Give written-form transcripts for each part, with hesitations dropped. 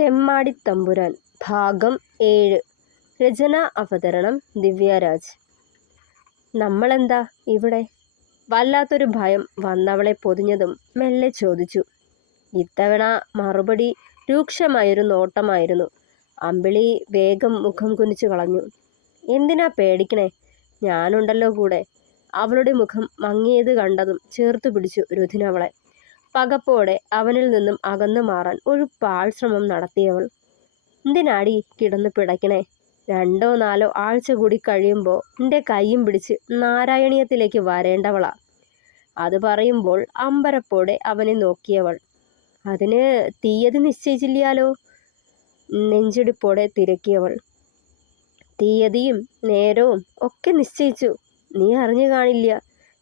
തെമ്മാടിത്തമ്പുരാൻ ഭാഗം 7. രചന അവതരണം ദിവ്യരാജ്. നമ്മളെന്താ ഇവിടെ? വല്ലാത്തൊരു ഭയം വന്നവളെ പൊതിഞ്ഞതും മെല്ലെ ചോദിച്ചു. ഇത്തവണ മറുപടി രൂക്ഷമായൊരു നോട്ടമായിരുന്നു. അമ്പിളി വേഗം മുഖം കുനിച്ചു കളഞ്ഞു. എന്തിനാ പേടിക്കണേ, ഞാനുണ്ടല്ലോ കൂടെ. അവളുടെ മുഖം മങ്ങിയത് കണ്ടതും ചേർത്തു പിടിച്ചു രുധിൻ അവളെ. പകപ്പോടെ അവനിൽ നിന്നും അകന്നു മാറാൻ ഒരു പാഴ്ശ്രമം നടത്തിയവൾ. എന്തിനാടി കിടന്ന് പിടയ്ക്കണേ? 2-4 ആഴ്ച കൂടി കഴിയുമ്പോൾ എൻ്റെ കൈയും പിടിച്ച് നാരായണീയത്തിലേക്ക് വരേണ്ടവളാ. അത് പറയുമ്പോൾ അമ്പരപ്പോടെ അവനെ നോക്കിയവൾ. അതിന് തീയതി നിശ്ചയിച്ചില്ലാലോ? നെഞ്ചിടിപ്പോടെ തിരക്കിയവൾ. തീയതിയും നേരവും ഒക്കെ നിശ്ചയിച്ചു, നീ അറിഞ്ഞു കാണില്ല.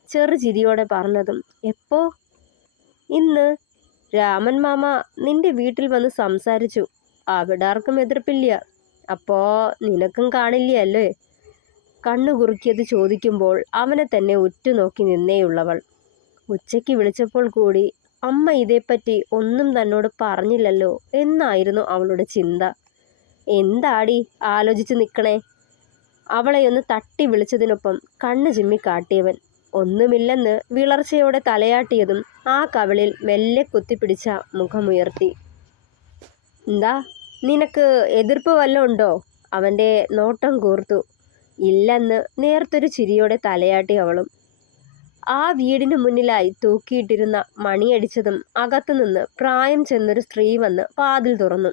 ചെറുചിരിയോടെ പറഞ്ഞതും എപ്പോ? ഇന്ന്. രാമൻ മാമ നിന്റെ വീട്ടിൽ വന്ന് സംസാരിച്ചു. അവിടെ ആർക്കും എതിർപ്പില്ല. അപ്പോ നിനക്കും കാണില്ല അല്ലേ? കണ്ണു കുറുക്കിയത് ചോദിക്കുമ്പോൾ അവനെ തന്നെ ഉറ്റുനോക്കി നിന്നേയുള്ളവൾ. ഉച്ചയ്ക്ക് വിളിച്ചപ്പോൾ കൂടി അമ്മ ഇതേപ്പറ്റി ഒന്നും തന്നോട് പറഞ്ഞില്ലല്ലോ എന്നായിരുന്നു അവളുടെ ചിന്ത. എന്താടി ആലോചിച്ച് നിൽക്കണേ? അവളെയൊന്ന് തട്ടി വിളിച്ചതിനൊപ്പം കണ്ണു ചിമ്മി കാട്ടിയവൻ. ഒന്നുമില്ലെന്ന് വിളർച്ചയോടെ തലയാട്ടിയതും ആ കവിളിൽ മെല്ലെ കുത്തിപ്പിടിച്ച മുഖമുയർത്തി. എന്താ, നിനക്ക് എതിർപ്പ് വല്ലതും ഉണ്ടോ? അവൻ്റെ നോട്ടം കൂർത്തു. ഇല്ലെന്ന് നേർത്തൊരു ചിരിയോടെ തലയാട്ടി അവളും. ആ വീടിന് മുന്നിലായി തൂക്കിയിട്ടിരുന്ന മണിയടിച്ചതും അകത്തുനിന്ന് പ്രായം ചെന്നൊരു സ്ത്രീ വന്ന് വാതിൽ തുറന്നു.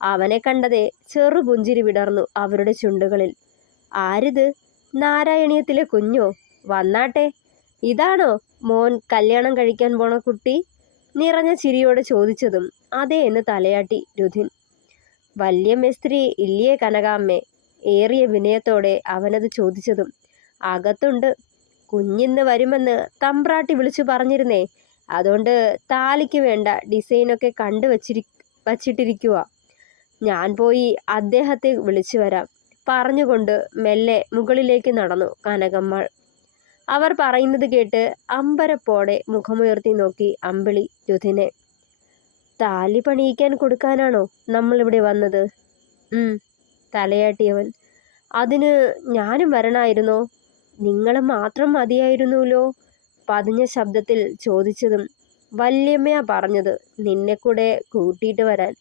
അവനെ കണ്ടതേ ചെറുപുഞ്ചിരി വിടർന്നു അവരുടെ ചുണ്ടുകളിൽ. ആരിത്? നാരായണീയത്തിലെ കുഞ്ഞോ? വന്നാട്ടെ. ഇതാണോ മോൻ കല്യാണം കഴിക്കാൻ പോണ കുട്ടി? നിറഞ്ഞ ചിരിയോടെ ചോദിച്ചതും അതേ എന്ന് തലയാട്ടി രുധിൻ. വലിയ മേസ്ത്രി ഇല്ലേ കനകാമ്മേ? ഏറിയ വിനയത്തോടെ അവനത് ചോദിച്ചതും അകത്തുണ്ട്. കുഞ്ഞിന്ന് വരുമെന്ന് തമ്പ്രാട്ടി വിളിച്ചു പറഞ്ഞിരുന്നേ. അതുകൊണ്ട് താലിക്ക് വേണ്ട ഡിസൈനൊക്കെ വച്ചിട്ടിരിക്കുക. ഞാൻ പോയി അദ്ദേഹത്തെ വിളിച്ചു വരാം പറഞ്ഞുകൊണ്ട് മെല്ലെ മുകളിലേക്ക് നടന്നു കനകമ്മാൾ. അവർ പറയുന്നത് കേട്ട് അമ്പരപ്പോടെ മുഖമുയർത്തി നോക്കി അമ്പിളി രുധിനെ. താലി പണിയിക്കാൻ കൊടുക്കാനാണോ നമ്മളിവിടെ വന്നത്? തലയാട്ടിയവൻ. അതിന് ഞാനും വരണമായിരുന്നോ? നിങ്ങൾ മാത്രം മതിയായിരുന്നല്ലോ? പതിഞ്ഞ ശബ്ദത്തിൽ ചോദിച്ചതും വല്യമ്മയാ പറഞ്ഞത് നിന്നെ കൂടെ കൂട്ടിയിട്ട് വരാൻ.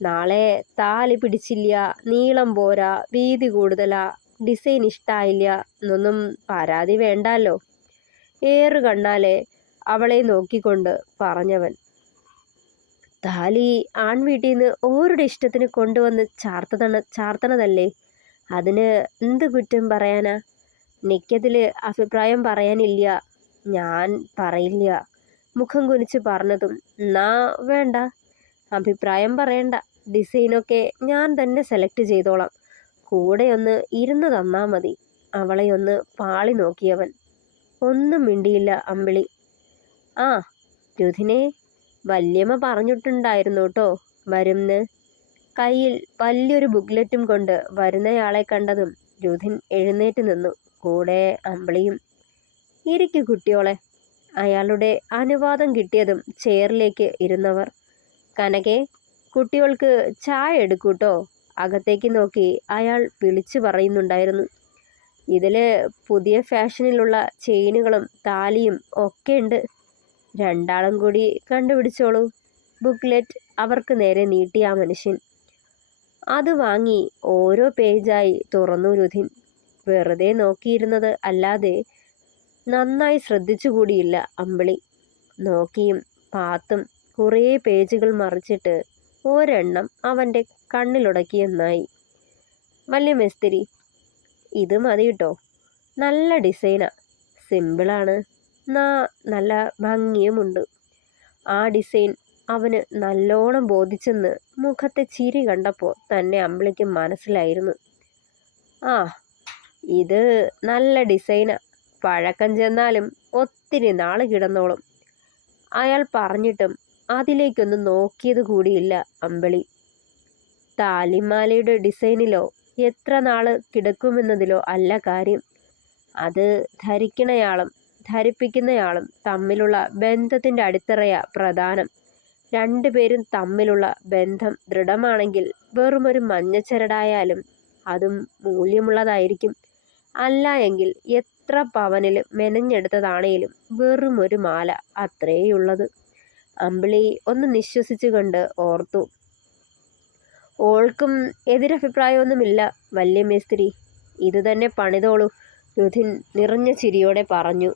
നാളെ താലി പിടിച്ചില്ല, നീളം പോരാ, വീതി കൂടുതലാ, ഡിസൈൻ ഇഷ്ടായില്ല എന്നൊന്നും പരാതി വേണ്ടല്ലോ. കണ്ണാലെ അവളെ നോക്കിക്കൊണ്ട് പറഞ്ഞവൻ. താലി ആൺവീട്ടിൽ നിന്ന് ഓരുടെ ഇഷ്ടത്തിന് കൊണ്ടുവന്ന് ചാർത്തണതല്ലേ? അതിന് എന്ത് കുറ്റം പറയാനാ? നിക്കതിൽ അഭിപ്രായം പറയാനില്ല. ഞാൻ പറയില്ല. മുഖം കുനിച്ച് പറഞ്ഞതും എന്നാ വേണ്ട, അഭിപ്രായം പറയണ്ട. ഡിസൈനൊക്കെ ഞാൻ തന്നെ സെലക്ട് ചെയ്തോളാം. കൂടെ ഒന്ന് ഇരുന്ന് തന്നാ മതി. അവളെയൊന്ന് പാളി നോക്കിയവൻ. ഒന്നും മിണ്ടിയില്ല അമ്പിളി. ആ രുധിനെ, വല്യമ്മ പറഞ്ഞിട്ടുണ്ടായിരുന്നു കേട്ടോ വരുംന്ന്. കയ്യിൽ വലിയൊരു ബുക്ക്ലെറ്റും കൊണ്ട് വരുന്നയാളെ കണ്ടതും രുധിൻ എഴുന്നേറ്റ് നിന്നു. കൂടെ അമ്പിളിയും. ഇരിക്കു കുട്ടിയോളെ. അയാളുടെ അനുവാദം കിട്ടിയതും ചെയറിലേക്ക് ഇരുന്നവർ. കനകെ, കുട്ടികൾക്ക് ചായ എടുക്കൂട്ടോ. അകത്തേക്ക് നോക്കി അയാൾ വിളിച്ചു പറയുന്നുണ്ടായിരുന്നു. ഇതിൽ പുതിയ ഫാഷനിലുള്ള ചെയിനുകളും താലിയും ഒക്കെ ഉണ്ട്. രണ്ടാളും കൂടി കണ്ടുപിടിച്ചോളൂ. ബുക്ക്ലെറ്റ് അവർക്ക് നേരെ നീട്ടി ആ മനുഷ്യൻ. അത് വാങ്ങി ഓരോ പേജായി തുറന്നു രുധിൻ. വെറുതെ നോക്കിയിരുന്നത് അല്ലാതെ നന്നായി ശ്രദ്ധിച്ചുകൂടിയില്ല അമ്പിളി. നോക്കിയും പാത്തും കുറേ പേജുകൾ മറിച്ചിട്ട് ഒരെണ്ണം അവൻ്റെ കണ്ണിലുടക്കിയെന്നായി. വലിയ മേസ്തിരി, ഇത് മതി കേട്ടോ. നല്ല ഡിസൈനാ, സിമ്പിളാണ്, നല്ല ഭംഗിയുമുണ്ട്. ആ ഡിസൈൻ അവന് നല്ലോണം ബോധിച്ചെന്ന് മുഖത്തെ ചിരി കണ്ടപ്പോൾ തന്നെ അമ്പിളിക്ക് മനസ്സിലായിരുന്നു. ആ, ഇത് നല്ല ഡിസൈനാ. പഴക്കം ചെന്നാലും ഒത്തിരി നാൾ കിടന്നോളും. അയാൾ പറഞ്ഞിട്ടും അതിലേക്കൊന്നും നോക്കിയത് കൂടിയില്ല അമ്പിളി. താലിമാലയുടെ ഡിസൈനിലോ എത്ര നാള് കിടക്കുമെന്നതിലോ അല്ല കാര്യം. അത് ധരിക്കണയാളും ധരിപ്പിക്കുന്നയാളും തമ്മിലുള്ള ബന്ധത്തിൻ്റെ അടിത്തറയാ പ്രധാനം. രണ്ടുപേരും തമ്മിലുള്ള ബന്ധം ദൃഢമാണെങ്കിൽ വെറുമൊരു മഞ്ഞച്ചരടായാലും അതും മൂല്യമുള്ളതായിരിക്കും. അല്ല എങ്കിൽ എത്ര പവനിൽ മെനഞ്ഞെടുത്തതാണേലും വെറുമൊരു മാല, അത്രേയുള്ളത്. അമ്പിളി ഒന്ന് നിശ്വസിച്ചുകൊണ്ട് ഓർത്തു. ഓൾക്കും എതിരഭിപ്രായമൊന്നുമില്ല വല്യമേസ്തിരി, ഇത് തന്നെ പണിതോളൂ, രുധിൻ നിറഞ്ഞ ചിരിയോടെ പറഞ്ഞു.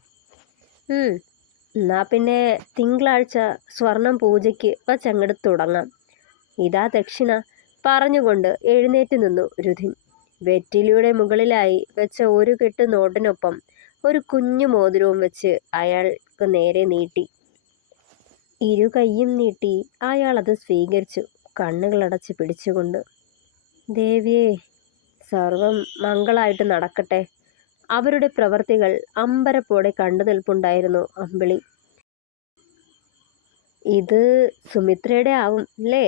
എന്നാ പിന്നെ തിങ്കളാഴ്ച സ്വർണം പൂജയ്ക്ക് വച്ചങ്ങട് തുടങ്ങാം. ഇതാ ദക്ഷിണ, പറഞ്ഞുകൊണ്ട് എഴുന്നേറ്റ് നിന്നു രുധിൻ. വെറ്റിലയുടെ മുകളിലായി വെച്ച ഒരു കെട്ട് നോട്ടിനൊപ്പം ഒരു കുഞ്ഞു മോതിരവും വെച്ച് അയാൾക്ക് നേരെ നീട്ടി. ഇരു കൈയും നീട്ടി അയാൾ അത് സ്വീകരിച്ചു, കണ്ണുകളടച്ച് പിടിച്ചുകൊണ്ട്. ദേവിയേ, സർവം മംഗളായിട്ട് നടക്കട്ടെ. അവരുടെ പ്രവർത്തികൾ അമ്പരപ്പോടെ കണ്ടു നിൽപ്പുണ്ടായിരുന്നു അമ്പിളി. ഇത് സുമിത്രയുടെ ആവും അല്ലേ?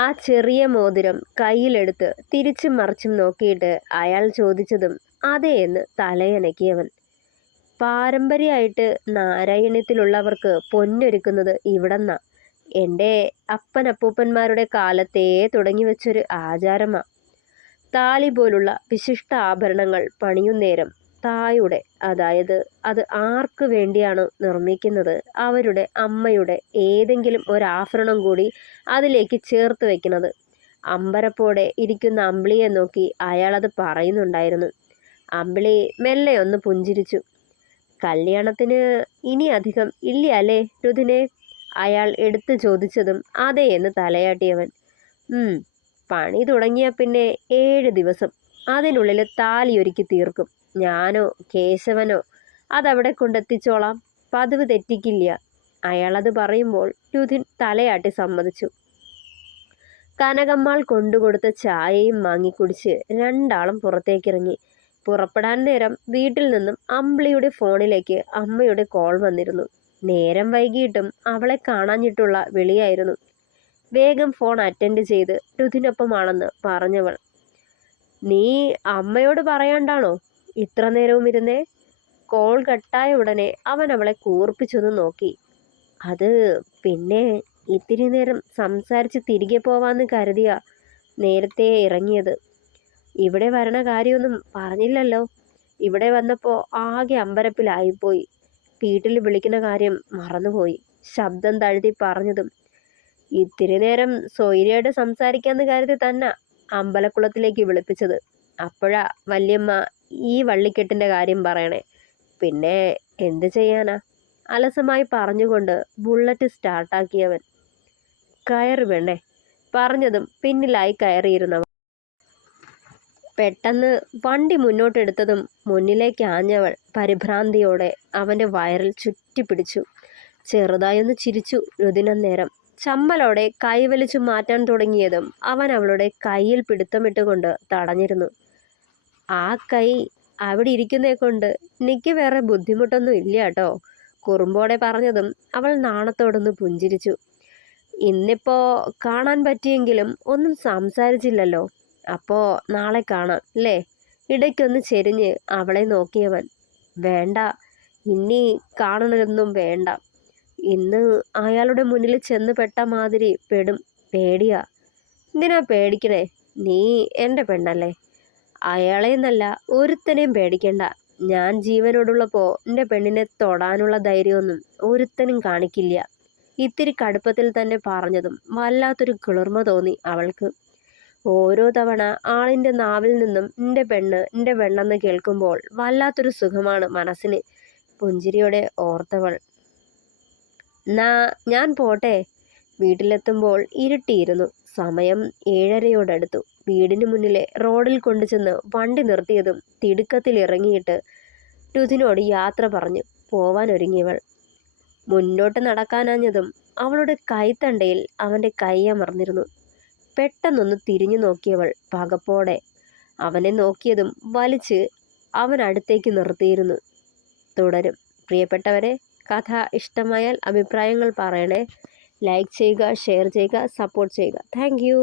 ആ ചെറിയ മോതിരം കയ്യിലെടുത്ത് തിരിച്ചും മറിച്ചും നോക്കിയിട്ട് അയാൾ ചോദിച്ചതും അതേ എന്ന് തലയനക്കിയവൻ. പാരമ്പര്യമായിട്ട് നാരായണ്യത്തിലുള്ളവർക്ക് പൊന്നൊരുക്കുന്നത് ഇവിടെന്നാ. എൻ്റെ അപ്പനപ്പൂപ്പന്മാരുടെ കാലത്തേ തുടങ്ങി വെച്ചൊരു ആചാരമാ. താലി പോലുള്ള വിശിഷ്ട ആഭരണങ്ങൾ പണിയുന്നേരം തായുടെ, അതായത് അത് ആർക്ക് വേണ്ടിയാണോ നിർമ്മിക്കുന്നത് അവരുടെ അമ്മയുടെ ഏതെങ്കിലും ഒരാഭരണം കൂടി അതിലേക്ക് ചേർത്ത് വെക്കുന്നത്. അമ്പരപ്പോടെ ഇരിക്കുന്ന അമ്പിളിയെ നോക്കി അയാളത് പറയുന്നുണ്ടായിരുന്നു. അമ്പിളി മെല്ലെ ഒന്ന് പുഞ്ചിരിച്ചു. കല്യാണത്തിന് ഇനി അധികം ഇല്ല അല്ലേ രുധിനെ? അയാൾ എടുത്തു ചോദിച്ചതും അതേ എന്ന് തലയാട്ടിയവൻ. പണി തുടങ്ങിയ പിന്നെ 7 ദിവസം, അതിനുള്ളിൽ താലിയൊരുക്കി തീർക്കും. ഞാനോ കേശവനോ അതവിടെ കൊണ്ടെത്തിച്ചോളാം, പതിവ് തെറ്റിക്കില്ല. അയാളത് പറയുമ്പോൾ രുധിൻ തലയാട്ടി സമ്മതിച്ചു. കനകമ്മാൾ കൊണ്ടുകൊടുത്ത ചായയും വാങ്ങിക്കുടിച്ച് രണ്ടാളും പുറത്തേക്കിറങ്ങി. പുറപ്പെടാൻ നേരം വീട്ടിൽ നിന്നും അമ്പിളിയുടെ ഫോണിലേക്ക് അമ്മയുടെ കോൾ വന്നിരുന്നു. നേരം വൈകിയിട്ടും അവളെ കാണാഞ്ഞിട്ടുള്ള വിളിയായിരുന്നു. വേഗം ഫോൺ അറ്റൻഡ് ചെയ്ത് രുധിനൊപ്പമാണെന്ന് പറഞ്ഞവൾ. നീ അമ്മയോട് പറയാണ്ടാണോ ഇത്ര നേരവും ഇരുന്നേ? കോൾ കട്ടായ ഉടനെ അവൻ അവളെ കൂർപ്പിച്ചൊന്ന് നോക്കി. അത് പിന്നെ ഇത്തിരി നേരം സംസാരിച്ച് തിരികെ പോവാന്ന് കരുതിയാ നേരത്തെ ഇറങ്ങിയത്. ഇവിടെ വരണ കാര്യമൊന്നും പറഞ്ഞില്ലല്ലോ. ഇവിടെ വന്നപ്പോൾ ആകെ അമ്പരപ്പിലായിപ്പോയി. വീട്ടിൽ വിളിക്കുന്ന കാര്യം മറന്നുപോയി. ശബ്ദം താഴ്ത്തി പറഞ്ഞതും ഇത്തിരി നേരം സ്വൈര്യമായിട്ട് സംസാരിക്കാന്ന് കരുതി തന്നെ അമ്പലക്കുളത്തിലേക്ക് വിളിപ്പിച്ചത്. അപ്പോഴാ വല്യമ്മ ഈ വള്ളിക്കെട്ടിൻ്റെ കാര്യം പറയണേ. പിന്നെ എന്ത് ചെയ്യാനാ? അലസമായി പറഞ്ഞുകൊണ്ട് ബുള്ളറ്റ് സ്റ്റാർട്ടാക്കിയവൻ. കയറി വേണ്ടേ? പറഞ്ഞതും പിന്നിലായി കയറിയിരുന്നവൻ പെട്ടെന്ന് വണ്ടി മുന്നോട്ടെടുത്തതും മുന്നിലേക്ക് ആഞ്ഞവൾ പരിഭ്രാന്തിയോടെ അവൻ്റെ വയറിൽ ചുറ്റിപ്പിടിച്ചു. ചെറുതായൊന്ന് ചിരിച്ചു രുധിനന്നേരം. ചമ്മലോടെ കൈവലിച്ചു മാറ്റാൻ തുടങ്ങിയതും അവൻ അവളുടെ കയ്യിൽ പിടുത്തമിട്ടുകൊണ്ട് തടഞ്ഞിരുന്നു. ആ കൈ അവിടെ ഇരിക്കുന്നേ കൊണ്ട് എനിക്ക് വേറെ ബുദ്ധിമുട്ടൊന്നും ഇല്ല കേട്ടോ, കുറുമ്പോടെ പറഞ്ഞതും അവൾ നാണത്തോടൊന്ന് പുഞ്ചിരിച്ചു. ഇന്നിപ്പോ കാണാൻ പറ്റിയെങ്കിലും ഒന്നും സംസാരിച്ചില്ലല്ലോ, അപ്പോ നാളെ കാണാം അല്ലേ? ഇടയ്ക്കൊന്ന് ചെരിഞ്ഞ് അവളെ നോക്കിയവൻ. വേണ്ട, ഇനി കാണണതൊന്നും വേണ്ട. ഇന്ന് അയാളുടെ മുന്നിൽ ചെന്ന് പെട്ട മാതിരി പെടും, പേടിയാ. എന്തിനാ പേടിക്കണേ? നീ എൻ്റെ പെണ്ണല്ലേ. അയാളെന്നല്ല ഒരുത്തനെയും പേടിക്കണ്ട. ഞാൻ ജീവനോടുള്ളപ്പോൾ എൻ്റെ പെണ്ണിനെ തൊടാനുള്ള ധൈര്യമൊന്നും ഒരുത്തനും കാണിക്കില്ല. ഇത്തിരി കടുപ്പത്തിൽ തന്നെ പറഞ്ഞതും വല്ലാത്തൊരു കുളിർമ തോന്നി അവൾക്ക്. ഓരോ തവണ ആളിൻ്റെ നാവിൽ നിന്നും എൻ്റെ പെണ്ണ് എൻ്റെ പെണ്ണെന്ന് കേൾക്കുമ്പോൾ വല്ലാത്തൊരു സുഖമാണ് മനസ്സിന്, പുഞ്ചിരിയോടെ ഓർത്തവൾ. എന്നാ ഞാൻ പോട്ടെ. വീട്ടിലെത്തുമ്പോൾ ഇരുട്ടിയിരുന്നു. സമയം 7:30 വീടിന് മുന്നിലെ റോഡിൽ കൊണ്ടുചെന്ന് വണ്ടി നിർത്തിയതും തിടുക്കത്തിൽ ഇറങ്ങിയിട്ട് രുധിനോട് യാത്ര പറഞ്ഞു പോവാൻ ഒരുങ്ങിയവൾ. മുന്നോട്ട് നടക്കാനാഞ്ഞതും അവളുടെ കൈത്തണ്ടയിൽ അവൻ്റെ കൈ അമർന്നിരുന്നു. പെട്ടെന്നൊന്ന് തിരിഞ്ഞു നോക്കിയവൾ പകപ്പോടെ. അവനെ നോക്കിയതും വലിച്ച് അവൻ അടുത്തേക്ക് നിർത്തിയിരുന്നു. തുടരും. പ്രിയപ്പെട്ടവരെ, കഥ ഇഷ്ടമായാൽ അഭിപ്രായങ്ങൾ പറയണേ. ലൈക്ക് ചെയ്യുക, ഷെയർ ചെയ്യുക, സപ്പോർട്ട് ചെയ്യുക. Thank you.